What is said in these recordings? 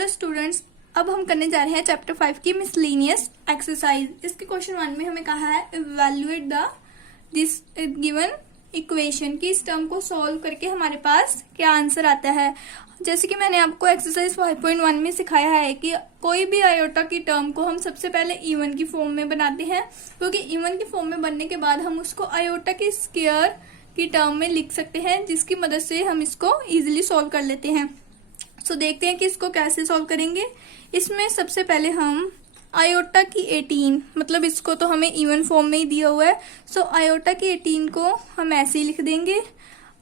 Hello students, अब हम करने जा रहे हैं चैप्टर 5 की मिसलेनियस एक्सरसाइज। इसके क्वेश्चन 1 में हमें कहा है evaluate the this given equation कि इस टर्म को सॉल्व करके हमारे पास क्या आंसर आता है। जैसे कि मैंने आपको एक्सरसाइज 5.1 में सिखाया है कि कोई भी आयोटा की टर्म को हम सबसे पहले इवन की फॉर्म में बनाते हैं, क्योंकि इवन की फॉर्म में बनने के बाद हम उसको आयोटा की स्क्वायर की टर्म में लिख सकते हैं, जिसकी मदद से हम इसको इजीली सॉल्व कर लेते हैं। तो देखते हैं कि इसको कैसे सॉल्व करेंगे। इसमें सबसे पहले हम आयोटा की 18, मतलब इसको तो हमें इवन फॉर्म में ही दिया हुआ है, सो आयोटा की 18 को हम ऐसे ही लिख देंगे।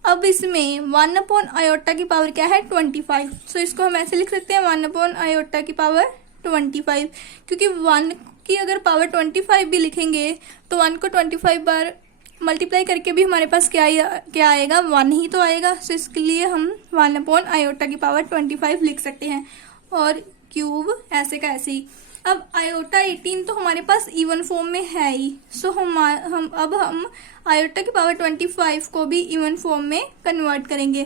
अब इसमें 1 अपॉन आयोटा की पावर क्या है 25, सो इसको हम ऐसे लिख सकते हैं 1 अपॉन आयोटा की पावर 25, क्योंकि 1 की अगर पावर 25 भी लिखेंगे तो 1 को 25 बार मल्टीप्लाई करके भी हमारे पास क्या आएगा 1 ही तो आएगा। सो इसके लिए हम 1 अपॉन आयोटा की पावर 25 लिख सकते हैं और क्यूब ऐसे का ऐसे ही। अब आयोटा 18 तो हमारे पास इवन फॉर्म में है ही, सो हम आयोटा की पावर 25 को भी इवन फॉर्म में कन्वर्ट करेंगे।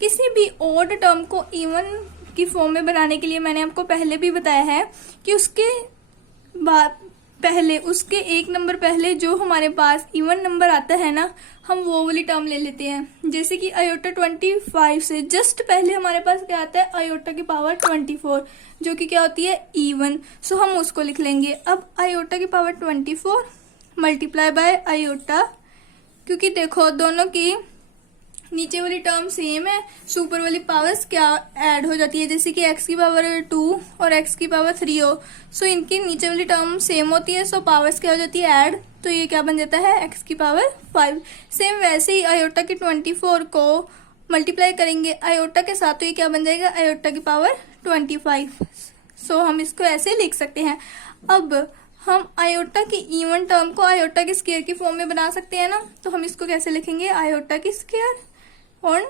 किसी भी ऑड टर्म को इवन की फॉर्म में बनाने के लिए मैंने आपको पहले भी बताया है कि उसके एक नंबर पहले जो हमारे पास इवन नंबर आता है ना, हम वो वाली टर्म ले लेते हैं। जैसे कि आयोटा 25 से जस्ट पहले हमारे पास क्या आता है आयोटा की पावर 24, जो कि क्या होती है इवन, सो हम उसको लिख लेंगे। अब आयोटा की पावर 24 मल्टीप्लाई बाय आयोटा, क्योंकि देखो दोनों की नीचे वाली टर्म सेम है, सुपर वाली पावर्स क्या ऐड हो जाती है, जैसे कि x की पावर 2 और x की पावर 3 हो, सो इनकी नीचे वाली टर्म सेम होती है, सो पावर्स क्या हो जाती है ऐड, तो ये क्या बन जाता है x की पावर 5। सेम वैसे ही आयोटा की 24 को मल्टीप्लाई करेंगे आयोटा के साथ, तो ये क्या बन जाएगा आयोटा की पावर 25। सो हम इसको ऐसे लिख सकते हैं। अब हम आयोटा की इवन टर्म को आयोटा की स्क्वायर की फॉर्म में बना सकते हैं ना, तो हम इसको कैसे लिखेंगे आयोटा की स्क्वायर और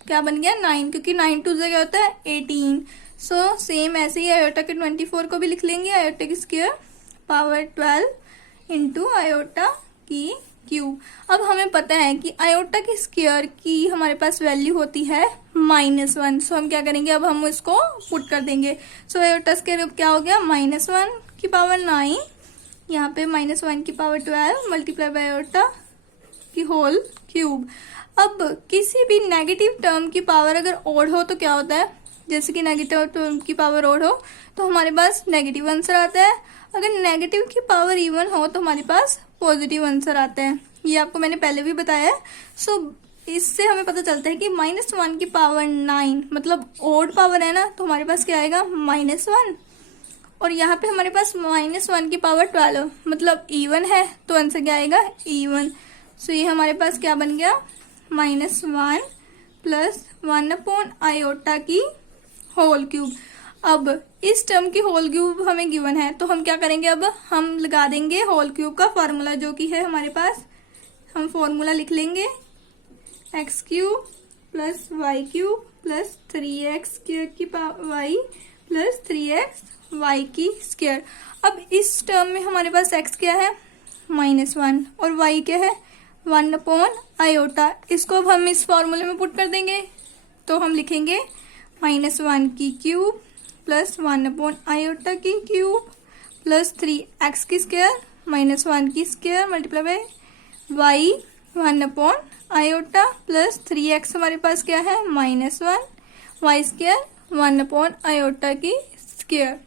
क्या बन गया 9, क्योंकि 9 टू क्या होता है 18। सो सेम ऐसे ही आयोटा के 24 को भी लिख लेंगे आयोटा की स्क्वायर पावर 12 इंटू आयोटा की क्यूब। अब हमें पता है कि आयोटा की स्क्वायर की हमारे पास वैल्यू होती है -1, सो हम क्या करेंगे अब हम इसको पुट कर देंगे। सो आयोटा स्क्वायर अब क्या हो गया -1 की पावर 9, यहाँ पे -1 की पावर 12 मल्टीप्लाई बाय आयोटा की होल क्यूब। अब किसी भी नेगेटिव टर्म की पावर अगर ओड हो तो क्या होता है, जैसे कि नेगेटिव टर्म की पावर ओड हो तो हमारे पास नेगेटिव आंसर आता है, अगर नेगेटिव की पावर इवन हो तो हमारे पास पॉजिटिव आंसर आता है। ये आपको मैंने पहले भी बताया है। सो इससे हमें पता चलता है कि -1 की पावर 9 मतलब ओड पावर है ना, तो हमारे पास क्या आएगा -1, और यहाँ पे हमारे पास -1 की पावर 12 मतलब इवन है, तो आंसर क्या आएगा इवन। सो ये हमारे पास क्या बन गया -1 प्लस 1 अपॉन आयोटा की होल क्यूब। अब इस टर्म की होल क्यूब हमें गिवन है, तो हम क्या करेंगे अब हम लगा देंगे होल क्यूब का फॉर्मूला, जो कि है हमारे पास, हम फॉर्मूला लिख लेंगे x cube plus y cube plus 3x की वाई प्लस 3x वाई की स्क्वायर। अब इस टर्म में हमारे पास x क्या है -1 और y क्या है 1 अपॉन आयोटा, इसको अब हम इस फॉर्मूले में पुट कर देंगे, तो हम लिखेंगे -1 की क्यूब प्लस 1 अपॉन आयोटा की क्यूब प्लस 3x की स्क्वायर -1 की square multiply by y 1 upon iota plus 3x हमारे पास क्या है -1 वाई स्क्वायर 1 अपॉन आयोटा की स्क्वायर।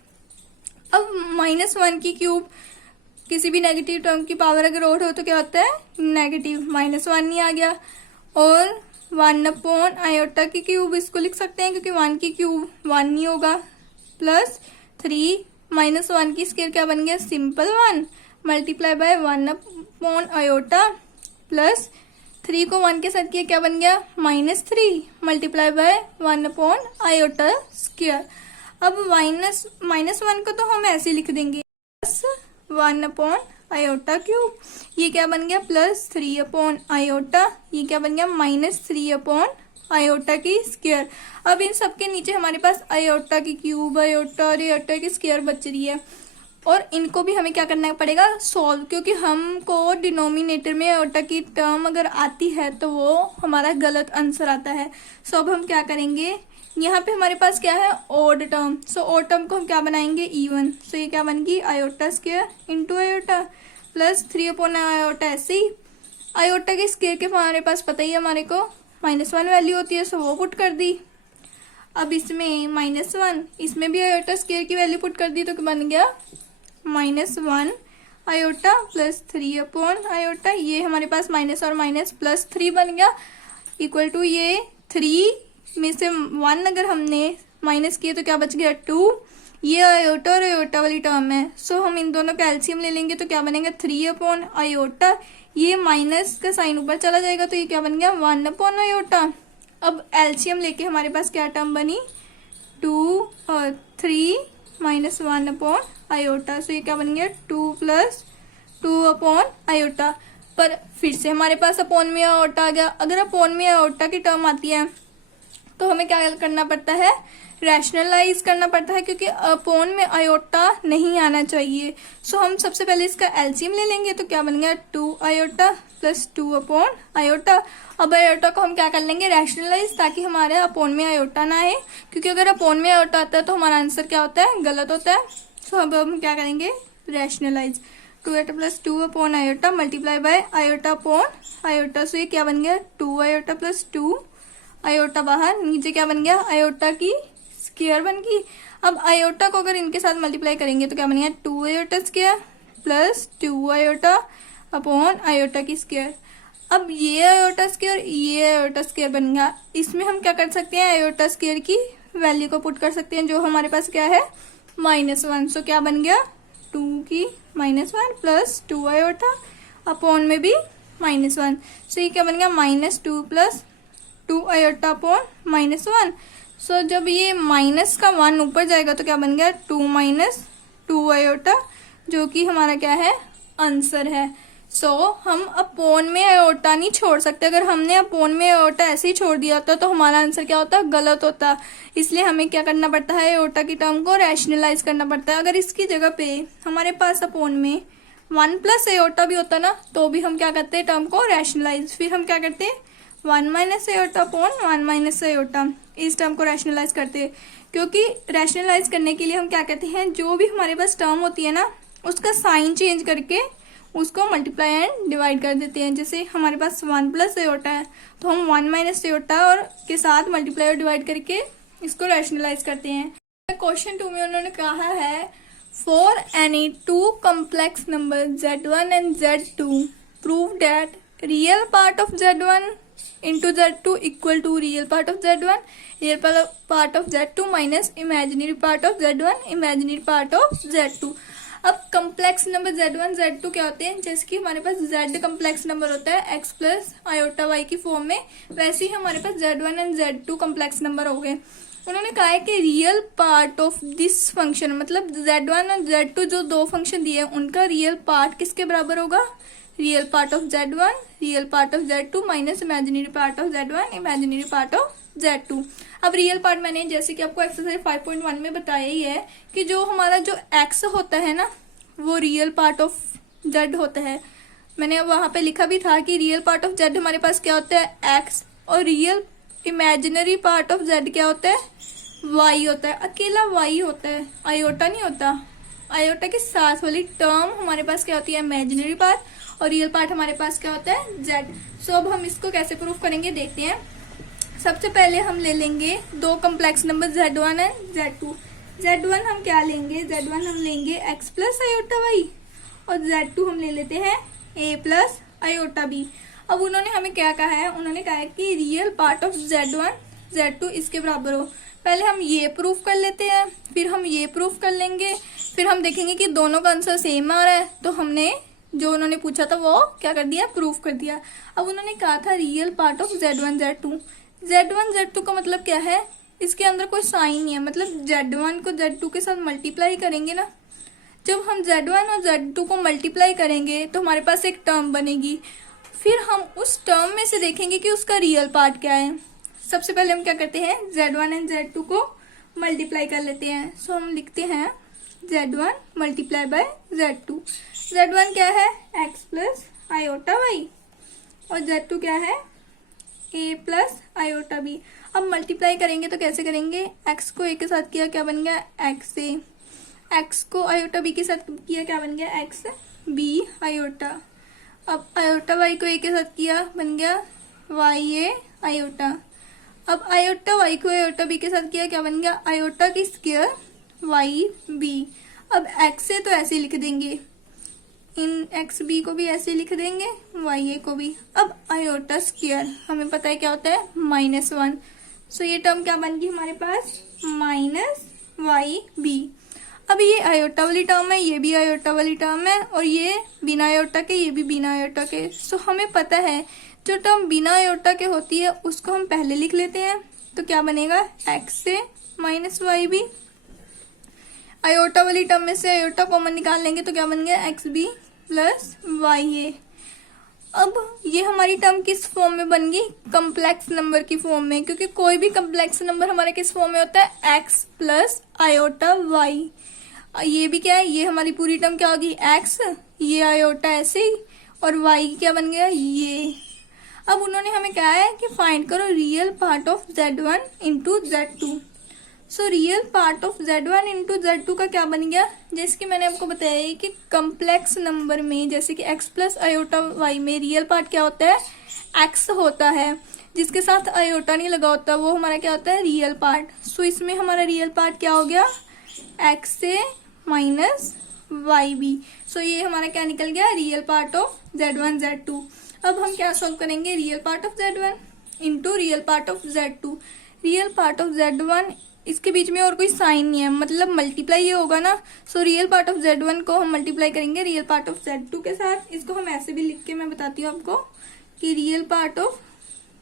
अब -1 की क्यूब किसी भी नेगेटिव टर्म की पावर अगर ओड हो तो क्या होता है नेगेटिव, -1 नहीं आ गया, और 1 अपॉन आयोटा की क्यूब इसको लिख सकते हैं क्योंकि 1 की क्यूब 1 नहीं होगा, प्लस 3 -1 की स्क्वायर क्या बन गया simple 1 multiply by 1 upon iota plus 3 को 1 के साथ किया क्या बन गया -3 multiply by 1 upon iota square. अब -1 को तो हम ऐसे लिख देंगे 1 अपॉन आयोटा क्यूब, ये क्या बन गया +3 अपॉन आयोटा, ये क्या बन गया -3 अपॉन आयोटा की स्क्वायर। अब इन सबके नीचे हमारे पास आयोटा की क्यूब आयोटा और आयोटा की स्क्वायर बच रही है, और इनको भी हमें क्या करना पड़ेगा सॉल्व, क्योंकि हमको डिनोमिनेटर में आयोटा की टर्म अगर आती है तो वो हमारा गलत आंसर आता है। सो अब हम क्या करेंगे यहाँ पे हमारे पास क्या है, ओड टर्म। सो ओड टर्म को हम क्या बनाएंगे, इवन। सो ये क्या बन गई, iota square into iota plus 3 iota. ऐसे ही आयोटा के स्क्वायर के हमारे पास पता ही है हमारे को -1 वैल्यू होती है, सो वो पुट कर दी। अब इसमें -1, इसमें भी आयोटा स्क्वायर की वैल्यू पुट कर दी, तो बन गया -1 आयोटा प्लस 3 आयोटा। ये हमारे पास माइनस और माइनस प्लस 3 बन गया, इक्वल टू ये 3 में से 1 अगर हमने माइनस किए तो क्या बच गया 2। ये आयोटा और आयोटा वाली टर्म है, सो हम इन दोनों का एलसीएम ले लेंगे तो क्या बनेगा 3 आयोटा। ये माइनस का साइन ऊपर चला जाएगा तो ये क्या बन गया 1 आयोटा। अब एलसीएम लेके हमारे पास क्या टर्म बनी 2 और 3 माइनस 1 आयोटा। सो ये क्या बन गया 2 प्लस 2 आयोटा। पर फिर से हमारे पास अपोन में आयोटा आ गया। अगर अपोन में आयोटा की टर्म आती है तो हमें क्या करना पड़ता है, रैशनलाइज करना पड़ता है, क्योंकि अपोन में आयोटा नहीं आना चाहिए। सो हम सबसे पहले इसका एलसीएम ले लेंगे तो क्या बन गया 2 आयोटा प्लस 2 आयोटा। अब आयोटा को हम क्या कर लेंगे, रैशनलाइज, ताकि हमारे अपोन में आयोटा ना आए, क्योंकि अगर अपोन में आयोटा आता है तो हमारा आंसर क्या होता है, गलत होता है। सो अब हम क्या करेंगे, rationalise 2 iota plus 2 iota multiply by iota upon iota. So ये क्या बन गया 2 आयोटा प्लस 2 आयोटा, बाहर नीचे क्या बन गया आयोटा की स्क्वायर बन गई। अब आयोटा को अगर इनके साथ मल्टीप्लाई करेंगे तो क्या बन गया 2 iota square plus 2 iota upon iota की स्क्वायर। अब ये आयोटा स्क्वायर ये आयोटा स्क्वायर बन गया। इसमें हम क्या कर सकते हैं, आयोटा स्क्वायर की वैल्यू को पुट कर सकते हैं, जो हमारे पास क्या है -1। सो क्या बन गया 2 की -1 प्लस 2 आयोटा अपॉन में भी -1। सो ये क्या बन गया -2 प्लस 2 आयोटा अपॉन -1। सो जब ये माइनस का 1 ऊपर जाएगा तो क्या बन गया 2 माइनस 2 आयोटा, जो कि हमारा क्या है आंसर है। सो हम अपोन में आयोटा नहीं छोड़ सकते। अगर हमने अपोन में आयोटा ऐसे ही छोड़ दिया होता तो हमारा आंसर क्या होता, गलत होता। इसलिए हमें क्या करना पड़ता है, आयोटा की टर्म को रैशनलाइज करना पड़ता है। अगर इसकी जगह पे हमारे पास अपोन में 1 प्लस आयोटा भी होता ना, तो भी हम क्या करते हैं, टर्म को रैशनलाइज। फिर हम क्या करते हैं 1 minus iota upon 1 minus iota, इस टर्म को रैशनलाइज करते हैं। क्योंकि रैशनलाइज करने के लिए हम क्या करते हैं, जो भी हमारे पास टर्म होती है ना, उसका साइन चेंज करके उसको मल्टीप्लाई एंड डिवाइड कर देते हैं। जैसे हमारे पास 1 प्लस आयोटा है तो हम 1 माइनस आयोटा और के साथ मल्टीप्लाई और डिवाइड करके इसको रैशनलाइज करते हैं। क्वेश्चन 2 में उन्होंने कहा है for any 2 complex number Z1 and Z2 prove that real part of Z1 into Z2 equal to real part of Z1, real part of Z2 minus imaginary part of Z1, imaginary part of Z2। अब complex number Z1 Z2 क्या होते हैं, जैसे कि हमारे पास Z complex number होता है x plus iota y की फॉर्म में, वैसे ही हमारे पास Z1 and Z2 complex number हो गए। उन्होंने कहा है कि real part of this function, मतलब Z1 और Z2 जो 2 फंक्शन दिए हैं उनका रियल पार्ट किसके बराबर होगा, real part of Z1 real part of Z2 minus imaginary part of Z1 imaginary part of Z2। अब रियल पार्ट मैंने जैसे कि आपको एक्सरसाइज 5.1 में बताया ही है कि जो हमारा जो x होता है ना, वो रियल पार्ट ऑफ Z होता है। मैंने वहां पे लिखा भी था कि रियल पार्ट ऑफ Z हमारे पास क्या होता है x, और real imaginary part of Z क्या होता है y होता है। अकेला y होता है, आयोटा नहीं होता। आयोटा के साथ वाली टर्म हमारे पास क्या होती है इमेजिनरी पार्ट, और रियल पार्ट हमारे पास क्या होता है Z। सो अब हम इसको कैसे प्रूफ करेंगे देखते हैं। सबसे पहले हम ले लेंगे 2 complex number Z1 and Z2। Z1 हम क्या लेंगे, Z1 हम लेंगे x प्लस आयोटा y, और Z2 हम ले लेते हैं a प्लस आयोटा b। अब उन्होंने हमें क्या कहा है, उन्होंने कहा है कि real part of Z1 Z2 इसके बराबर हो। पहले हम ये प्रूफ कर लेते हैं, फिर हम ये प्रूफ कर लेंगे, फिर हम देखेंगे कि दोनों का आंसर सेम आ रहा है, तो हमने जो उन्होंने पूछा था वो क्या कर दिया, प्रूफ कर दिया। अब उन्होंने कहा था real part of Z1 Z2। Z1 Z2 का मतलब क्या है, इसके अंदर कोई साइन नहीं है, मतलब Z1 को Z2 के साथ मल्टीप्लाई करेंगे ना, जब हम Z1 और Z2 को मल्टीप्लाई करेंगे तो हमारे पास एक टर्म बनेगी। फिर हम उस टर्म में से देखेंगे कि उसका रियल पार्ट क्या है। सबसे पहले हम क्या करते हैं, Z1 एंड Z2 को मल्टीप्लाई कर लेते हैं। सो हम लिखते हैं Z1 multiply by Z2। Z1 क्या है x प्लस आयोटा y, और Z2 क्या है a प्लस आयोटा b। अब मल्टीप्लाई करेंगे तो कैसे करेंगे, एक्स को ए के साथ किया क्या बन गया एक्स ए, एक्स को आयोटा बी के साथ किया क्या बन गया एक्स बी आयोटा, अब आयोटा वाई को ए के साथ किया बन गया वाई ए आयोटा, अब आयोटा वाई को आयोटा बी के साथ किया क्या बन गया आयोटा की स्क्वायर वाई बी। अब एक्स ए तो ऐसे लिख देंगे, इन एक्स बी को भी ऐसे लिख देंगे, वाई ए को भी। अब आयोटा स्क्वायर हमें पता है क्या होता है -1, सो ये टर्म क्या बन गई हमारे पास माइनस वाई बी। अब ये आयोटा वाली टर्म है, ये भी आयोटा वाली टर्म है, और ये बिना आयोटा के, ये भी बिना आयोटा के। सो हमें पता है जो टर्म बिना आयोटा के होती है उसको हम पहले लिख लेते हैं, तो क्या बनेगा एक्स से माइनस वाई बी। आयोटा वाली टर्म में से आयोटा कॉमन निकाल लेंगे तो क्या बन गया एक्स बी प्लस वाई ए। अब ये हमारी टर्म किस फॉर्म में बन गई, कम्प्लेक्स नंबर की फॉर्म में, क्योंकि कोई भी कम्प्लेक्स नंबर हमारे किस फॉर्म में होता है एक्स प्लस आयोटा वाई। ये भी क्या है, ये हमारी पूरी टर्म क्या होगी एक्स, ये आयोटा ऐसे ही, और वाई क्या बन गया ये। अब उन्होंने हमें कहा है कि फाइंड करो real part of z1 into z2। So real part of z1 into z2 का क्या बन गया, जैसे कि मैंने आपको बताया कि कम्प्लेक्स नंबर में जैसे कि x प्लस आयोटा वाई में रियल पार्ट क्या होता है x होता है, जिसके साथ आयोटा नहीं लगा होता वो हमारा क्या होता है रियल पार्ट। सो इसमें हमारा रियल पार्ट क्या हो गया x से माइनस वाई बी। सो ये हमारा क्या निकल गया real part of z1 z2। अब हम क्या सॉल्व करेंगे, real part of z1 into real part of z2। Real part of z1, इसके बीच में और कोई साइन नहीं है, मतलब मल्टीप्लाई ये होगा ना। So real part of z1 को हम मल्टीप्लाई करेंगे रियल पार्ट ऑफ z2 के साथ। इसको हम ऐसे भी लिख के मैं बताती हूँ आपको कि real part of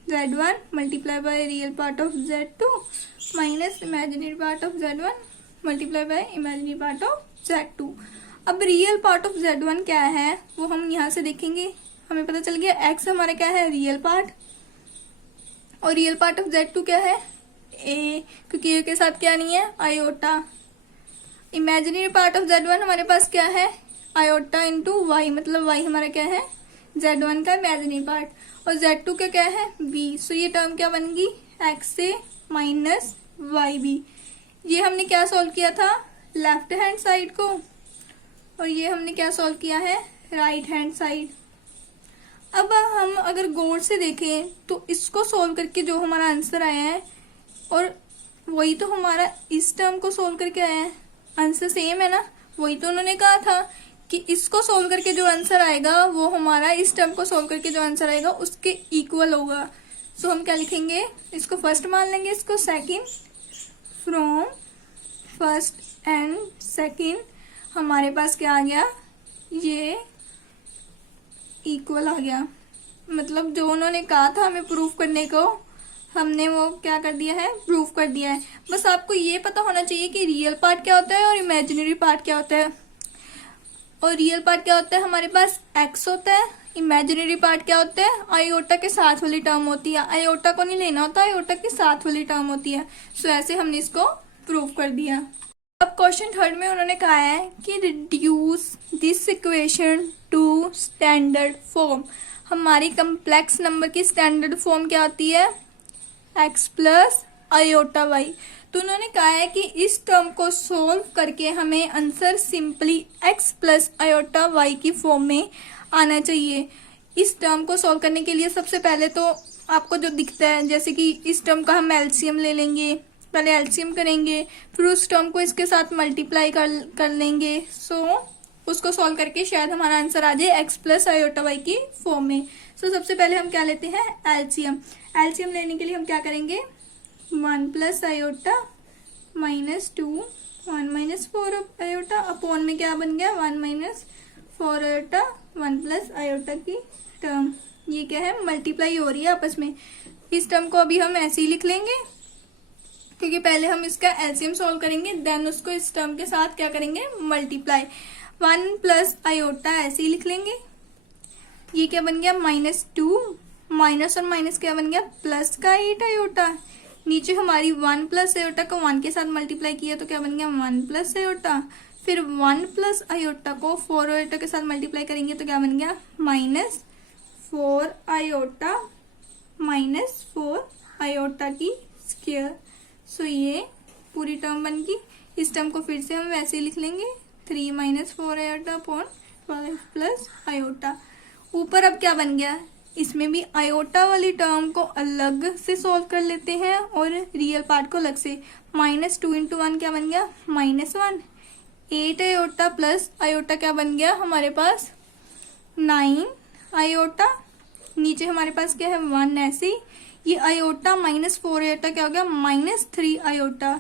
z1 multiply by real part of z2 minus imaginary part of z1 multiply by imaginary part of z2। अब रियल पार्ट ऑफ z1 क्या है वो हम यहाँ से देखेंगे, हमें पता चल गया x हमारा क्या है रियल पार्ट, और रियल पार्ट ऑफ z2 क्या है a, क्योंकि a के साथ क्या नहीं है iota. Imaginary part of z1 हमारे पास क्या है आयोटा इंटू y, मतलब y हमारा क्या है z1 का इमेजिनरी पार्ट, और z2 का क्या है b। सो ये टर्म क्या बन गई x से माइनस वाई बी। ये हमने क्या सॉल्व किया था लेफ्ट हैंड साइड को, और ये हमने क्या सॉल्व किया है राइट हैंड साइड। अब हम अगर गौर से देखें तो इसको सॉल्व करके जो हमारा आंसर आया है और वही तो हमारा इस टर्म को सॉल्व करके आया है, आंसर सेम है ना। वही तो उन्होंने कहा था कि इसको सॉल्व करके जो आंसर आएगा वो हमारा इस टर्म को सॉल्व करके जो आंसर आएगा उसके इक्वल होगा। सो हम क्या लिखेंगे, इसको फर्स्ट मान लेंगे, इसको second, from first and second हमारे पास क्या आ गया ये इक्वल आ गया। मतलब जो उन्होंने कहा था हमें प्रूफ करने को, हमने वो क्या कर दिया है प्रूफ कर दिया है। बस आपको ये पता होना चाहिए कि रियल पार्ट क्या होता है और इमेजिनरी पार्ट क्या होता है। और रियल पार्ट क्या होता है हमारे पास x होता है, इमेजिनरी पार्ट क्या होता है आयोटा के साथ वाली टर्म होती है। आयोटा को नहीं लेना होता, आयोटा के साथ वाली टर्म होती है। सो ऐसे हमने इसको प्रूफ कर दिया। अब क्वेश्चन थर्ड में उन्होंने कहा है कि reduce this equation two standard form. हमारी कम्प्लेक्स नंबर की स्टैंडर्ड फॉर्म क्या आती है x प्लस आयोटा वाई। तो उन्होंने कहा है कि इस टर्म को सोल्व करके हमें answer simply x plus iota y की फॉर्म में आना चाहिए। इस टर्म को सोल्व करने के लिए सबसे पहले तो आपको जो दिखता है, जैसे कि इस टर्म का हम एलसीएम ले लेंगे, पहले एलसीएम करेंगे, फिर उस टर्म को इसके साथ मल्टीप्लाई कर लेंगे। सो उसको सॉल्व करके शायद हमारा आंसर आ जाए x प्लस आयोटा वाई की फॉर्म में। सो सबसे पहले हम क्या लेते हैं एलसीएम। एलसीएम लेने के लिए हम क्या करेंगे 1 plus iota minus 2 1 minus 4 iota upon में क्या बन गया 1 माइनस 4 आयोटा 1 प्लस आयोटा की टर्म। ये क्या है मल्टीप्लाई हो रही है आपस में। इस टर्म को अभी हम ऐसे ही लिख लेंगे क्योंकि पहले हम इसका एलसीएम सॉल्व करेंगे, देन उसको इस टर्म के साथ क्या करेंगे मल्टीप्लाई। 1 प्लस आयोटा ऐसे ही लिख लेंगे। ये क्या बन गया -2, माइनस और माइनस क्या बन गया प्लस का 8 आयोटा। नीचे हमारी 1 प्लस आयोटा को 1 के साथ मल्टीप्लाई किया तो क्या बन गया 1 प्लस आयोटा। फिर 1 प्लस आयोटा को 4 आयोटा के साथ मल्टीप्लाई करेंगे तो क्या बन गया -4 आयोटा -4 आयोटा की स्क्वायर। सो ये पूरी टर्म बन गई। इस टर्म को फिर से हम वैसे ही लिख लेंगे 3 minus 4 iota upon 12 plus iota. ऊपर अब क्या बन गया, इसमें भी आयोटा वाली टर्म को अलग से सॉल्व कर लेते हैं और रियल पार्ट को अलग से। -2 × 1 क्या बन गया, -1। 8 आयोटा प्लस आयोटा क्या बन गया हमारे पास, 9 आयोटा। नीचे हमारे पास क्या है, 1। ऐसे ये आयोटा -4 आयोटा क्या हो गया, -3 आयोटा।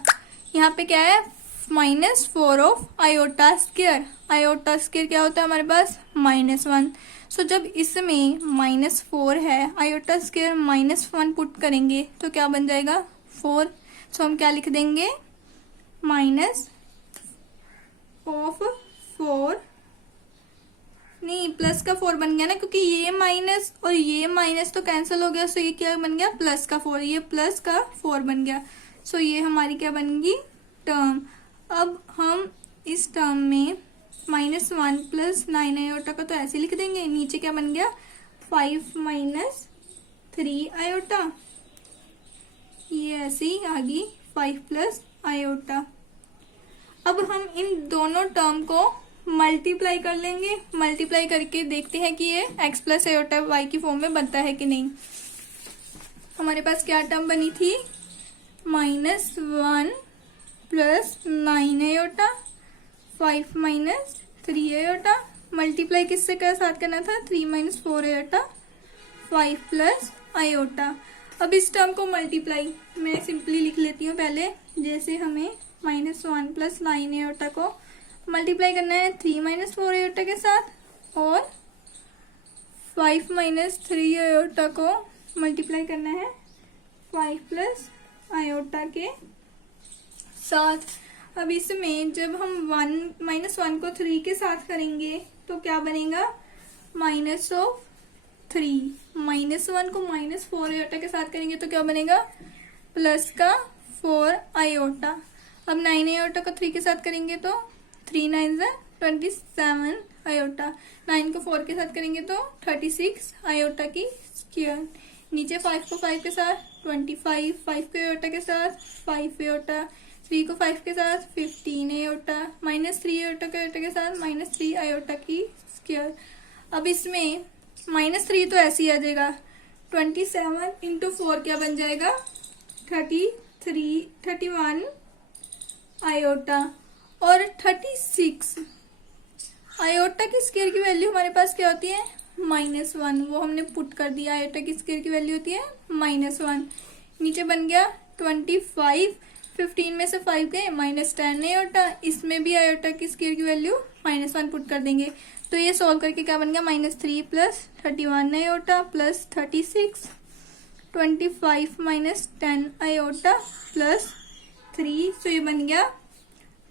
यहाँ पे क्या है, -4 of iota square. Iota square क्या होता है हमारे पास, -1। सो जब इसमें -4 है, आयोटा स्क्वायर -1 पुट करेंगे तो क्या बन जाएगा, 4। सो हम क्या लिख देंगे, माइनस ऑफ 4, नहीं प्लस का 4 बन गया ना, क्योंकि ये माइनस और ये माइनस तो कैंसिल हो गया। सो ये क्या बन गया, प्लस का 4, ये प्लस का 4 बन गया। सो ये हमारी क्या बनेगी, टर्म। अब हम इस टर्म में -1 प्लस 9 आयोटा का तो ऐसे लिख देंगे। नीचे क्या बन गया, 5 माइनस 3 आयोटा। ये ऐसे ही आ गई 5 प्लस आयोटा। अब हम इन दोनों टर्म को मल्टीप्लाई कर लेंगे। मल्टीप्लाई करके देखते हैं कि ये x प्लस आयोटा y की फॉर्म में बनता है कि नहीं। हमारे पास क्या टर्म बनी थी, -1 plus 9 iota, 5 minus 3 iota. Multiply किससे का साथ करना था, 3 माइनस 4 आयोटा, 5 प्लस आयोटा। अब इस टर्म को मल्टीप्लाई मैं सिंपली लिख लेती हूँ पहले। जैसे हमें -1 प्लस 9 आयोटा को मल्टीप्लाई करना है 3 माइनस 4 आयोटा के साथ, और 5 माइनस 3 आयोटा को मल्टीप्लाई करना है 5 प्लस आयोटा के साथ। अब इसमें जब हम -1 को 3 के साथ करेंगे तो क्या बनेगा, -3। -1 को -4 आयोटा के साथ करेंगे तो क्या बनेगा, प्लस का 4 आयोटा। अब 9 आयोटा को 3 के साथ करेंगे तो 3 9 27 आयोटा। 9 को 4 के साथ करेंगे तो 36 आयोटा की स्क्वायर। नीचे 5 को 5 के साथ 25, 5 को आयोटा के साथ 5 आयोटा, 3 को 5 के साथ 15 आयोटा, -3 आयोटा के साथ -3 आयोटा की स्क्वायर। अब इसमें -3 तो ऐसे ही आ जाएगा, 27 × 4 क्या बन जाएगा, 31 आयोटा। और 36 आयोटा की स्क्वायर की वैल्यू हमारे पास क्या होती है, -1। वो हमने पुट कर दिया, आयोटा की स्क्वायर की वैल्यू होती है -1। नीचे बन गया 25, 15 में से 5 गए, -10 आयोटा। इसमें भी आयोटा की स्क्वायर की वैल्यू -1 पुट कर देंगे। तो ये सॉल्व करके क्या बन गया, -3 plus 31 iota plus 36, 25 minus 10 iota plus 3। सो ये बन गया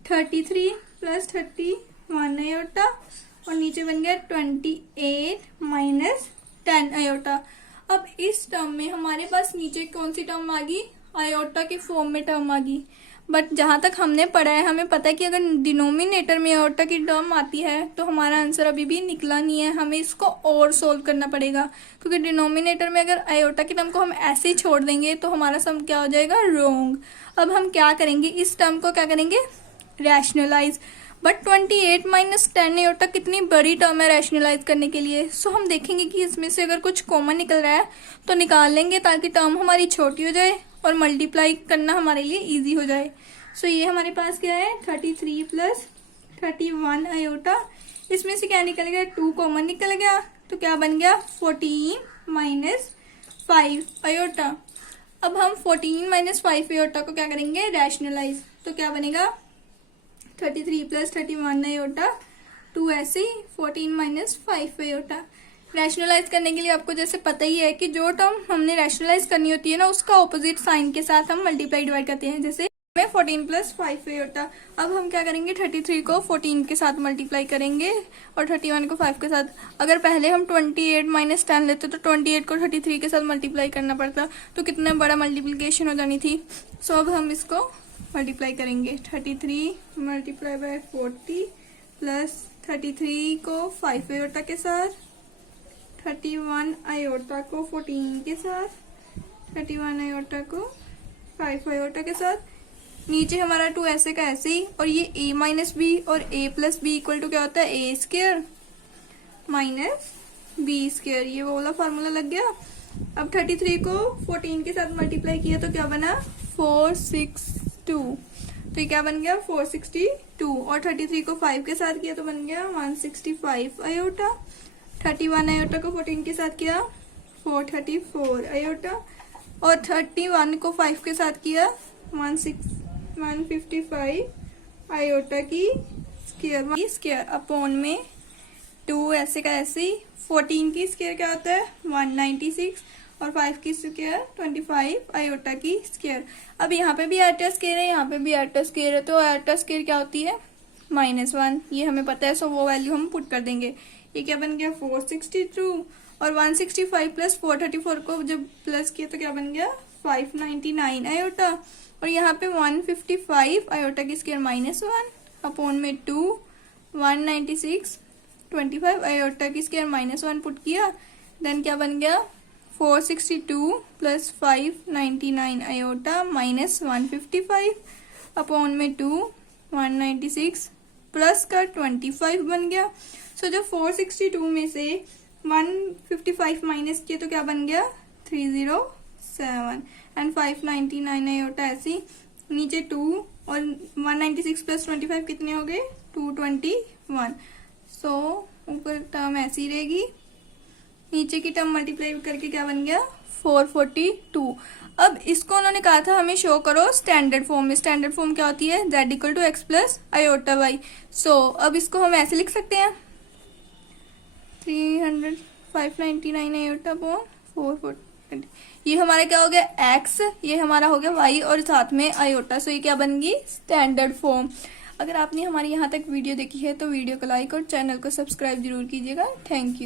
33 प्लस 31 आयोटा, और नीचे बन गया 28 माइनस 10 आयोटा। अब इस टर्म में हमारे पास नीचे कौन सी टर्म आ गई, आयोटा की फॉर्म में टर्म आ गई। बट जहां तक हमने पढ़ा है, हमें पता है कि अगर डिनोमिनेटर में आयोटा की टर्म आती है तो हमारा आंसर अभी भी निकला नहीं है, हमें इसको और सोल्व करना पड़ेगा। क्योंकि डिनोमिनेटर में अगर आयोटा की टर्म को हम ऐसे ही छोड़ देंगे तो हमारा सम क्या हो जाएगा, रॉन्ग। अब हम क्या करेंगे, इस टर्म को क्या करेंगे, रैशनलाइज। बट 28 माइनस 10 आयोटा कितनी बड़ी टर्म है रैशनलाइज करने के लिए। सो हम देखेंगे कि इसमें से अगर कुछ कॉमन निकल रहा है तो निकाल लेंगे, ताकि टर्म हमारी छोटी हो जाए और मल्टीप्लाई करना हमारे लिए इजी हो जाए। सो ये हमारे पास क्या है, 33 प्लस 31 आयोटा। इसमें से क्या निकल गया, 2 कॉमन निकल गया, तो क्या बन गया 14 माइनस 5 आयोटा। अब हम 14 माइनस 5 आयोटा को क्या करेंगे, रैशनलाइज। तो क्या बनेगा 33 प्लस 31 आयोटा, 2 ऐसे ही 14 माइनस 5 आयोटा। रैशनलाइज करने के लिए आपको जैसे पता ही है कि जो टर्म हमने रैशनलाइज करनी होती है ना, उसका ऑपोजिट साइन के साथ हम मल्टीप्लाई डिवाइड करते हैं। जैसे में 14 प्लस 5 आयोटा। अब हम क्या करेंगे, 33 को 14 के साथ मल्टीप्लाई करेंगे और 31 को 5 के साथ। अगर पहले हम 28 माइनस 10 लेते तो 28 को 33 के साथ मल्टीप्लाई करना पड़ता, तो कितना बड़ा मल्टीप्लिकेशन हो जानी थी। सो अब हम इसको मल्टीप्लाई करेंगे, 33 मल्टीप्लाई बाय 40 प्लस 33 को 5 आयोटा के साथ, 31 आयोटा को 14 के साथ, 31 आयोटा को 5 आयोटा के साथ, नीचे हमारा 2 ऐसे का ऐसे ही, और ये a माइनस बी और a plus b equal to क्या होता है, a square minus b square. ये वो वाला फार्मूला लग गया। अब 33 को 14 के साथ मल्टीप्लाई किया तो क्या बना, 462। तो ये क्या बन गया, 462। और 33 को 5 के साथ किया तो बन गया 165 आयोटा। 31 आयोटा को 14 के साथ किया 434 आयोटा, और 31 को 5 के साथ किया 155 आयोटा की स्क्वायर अपॉन में 2 ऐसे का ऐसे ही। 14 की स्क्वायर क्या होता है, 196, और 5 की स्क्वायर 25 आयोटा की स्क्वायर। अब यहाँ पे भी आयोटा स्क्वायर है, यहाँ पे भी आयोटा स्क्वायर है, तो आयोटा स्क्वायर क्या होती है, -1। ये हमें पता है, सो वो वैल्यू हम पुट कर देंगे। ये क्या बन गया, 462, और 165 प्लस 434 को जब प्लस किया तो क्या बन गया, 599 आयोटा। और यहाँ पे 155 आयोटा की स्क्वायर -1 अपॉन में 2 196 25 आयोटा की स्क्वायर -1 पुट किया, देन क्या बन गया, 462 प्लस 599 आयोटा माइनस 155 अपॉन में 2 196 प्लस का 25 बन गया। सो जो 462 में से 155 माइनस किया तो क्या बन गया, 307, एंड 599 आयोटा ऐसी, नीचे 2 और 196 प्लस 25 कितने हो गए, 221। सो ऊपर टर्म ऐसी रहेगी, नीचे की टर्म मल्टीप्लाई करके क्या बन गया, 442। अब इसको उन्होंने कहा था हमें शो करो स्टैंडर्ड फॉर्म में। स्टैंडर्ड फॉर्म क्या होती है, z equal to x plus iota y. So अब इसको हम ऐसे लिख सकते हैं, 599 आयोटा अपॉन 440। ये हमारा क्या हो गया, x, ये हमारा हो गया y, और साथ में आयोटा। सो ये क्या बन गई, स्टैंडर्ड फॉर्म। अगर आपने हमारी यहाँ तक वीडियो देखी है तो वीडियो को लाइक और चैनल को सब्सक्राइब जरूर कीजिएगा। Thank you.